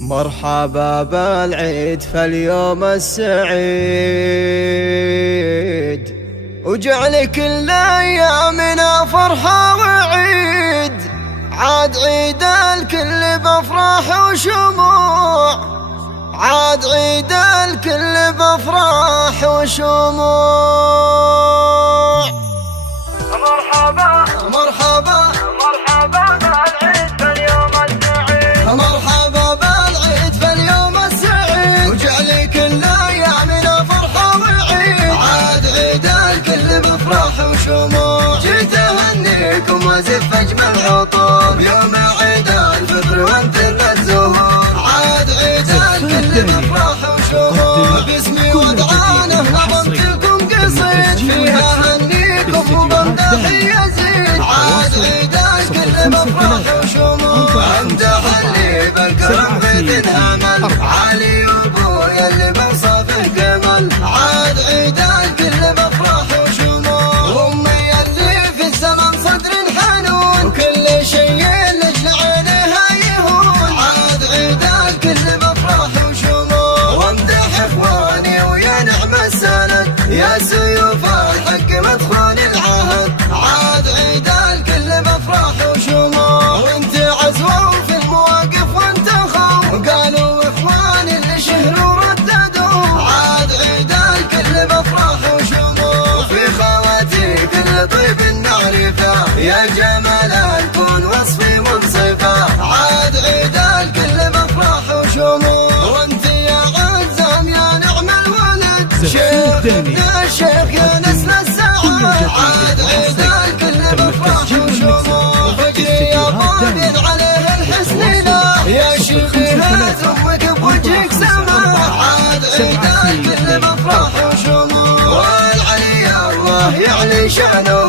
مرحبا بالعيد فاليوم السعيد، وجعل كل ايامنا فرحة وعيد. عاد عيد الكل بافراح وشموع، عاد عيد الكل بافراح وشموع. مرحبا مرحبا مرحبا بالعيد فاليوم السعيد، مرحبا بالعيد فاليوم السعيد، وجعل كل ايامنا فرحة وعيد. عاد عيد الكل بافراح وشموع، جيت اهنيكم وازف اجمل عطور، يوم عيد الفطر وانثر الزهور. عاد عيد الكل بافراح وشموع، باسمي ودعانه نظمت لكم قصيد، فيها اهنيكم وبمدح يزيد. عاد عيد الكل بافراح وشموع، امدح اللي بالكرم بيت امل، علي وابويا اللي بوصفه جمل. عاد عيد الكل بافراح وشموع، وامي اللي في الزمن صدر حنون، وكل شيء لاجل عينها يهون. عاد عيد الكل بافراح وشموع، وامدح اخواني ويا نعم السند، يا سيوف الحق مدخول العهد. عاد عيد الكل بافراح وشموع، وانت عزوة في المواقف وانت خوف، وقالوا اخواني اللي شهروا رددوا. عاد عيد الكل بافراح وشموع، وفي خواتيك اللي طيب النعرفة، يا جمال الكون وصفي منصفة. عاد عيد الكل بافراح وشموع، وانت يا عزام يا نعم الولد، شيخ الشيخ يا نسل السعادة. عاد عيد الكل بافراح وشموع، فجري يا فاضل عليه الحسن لا، يا شيخ هات امك بوجهك سما. عاد عيد الكل بافراح وشموع، والعلي الله يعلي شانه.